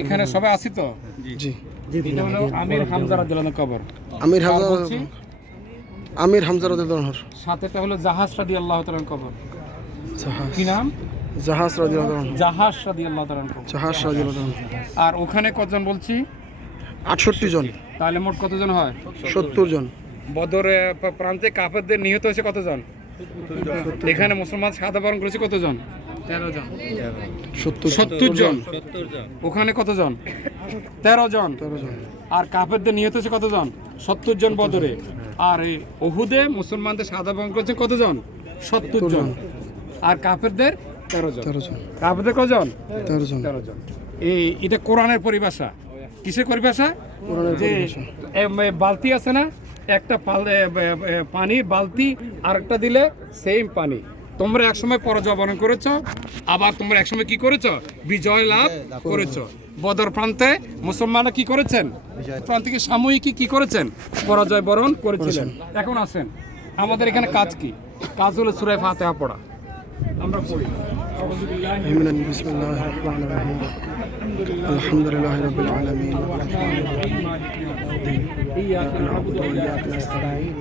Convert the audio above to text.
এখানে সবাই আছি তো? জি। এটা হলো আমির হামজা রাদিয়াল্লাহু কবর। আমির হামজা? আমির হামজা রাদিয়াল্লাহু সাথেটা হলো জাহাজ রাদিয়াল্লাহু তাআলা কবর। কি নাম? জাহাজ রাদিয়াল্লাহু জাহাজ রাদিয়াল্লাহু তাআলা কবর। জাহাজ রাদিয়াল্লাহু আর ওখানে কতজন বলছি? আটষট্টি জন। তাহলে মোট কতজন হয়? সত্তর জন। বদরে প্রান্তে কাফেরদের নিহত হয়েছে কতজন? এখানে মুসলমান সাদা বরণ করেছে কতজন? তেরো জন। সত্তর জন। ওখানে কতজন তেরো জন। তেরো জন। আর কাফেরদের নিহত হয়েছে কতজন সত্তর জন বদরে। আর এই ওহুদে মুসলমানদের সাদা বরণ করেছে কতজন সত্তর জন। আর কাফেরদের তেরো জন। তেরো জন। কাফেরদের কজন তেরো জন। তেরো জন। এই এটা কোরআনের পরিভাষা। কিসের পরিভাষা? যে বালতি আছে না? একটা পানি বালতি আরেকটা দিলে সেম পানি। তোমরা একসময় পরাজয় বরণ করেছ আবার তোমরা একসময় কি করেছ বিজয় লাভ করেছ বদর প্রান্তে মুসলমানরা কি করেছেন প্রান্তে কি সাময়িক কি করেছেন পরাজয় বরণ করেছিলেন এখন আসেন আমাদের এখানে কাজ কি কাজ হলো সুরায় ফাতেহা পড়া আমরা পড়ি আমিন বিসমিল্লাহির রহমানির রহিম আলহামদুলিল্লাহি রাব্বিল আলামিন إياك نعبد ওয়া ইyyaka নাস্তাঈন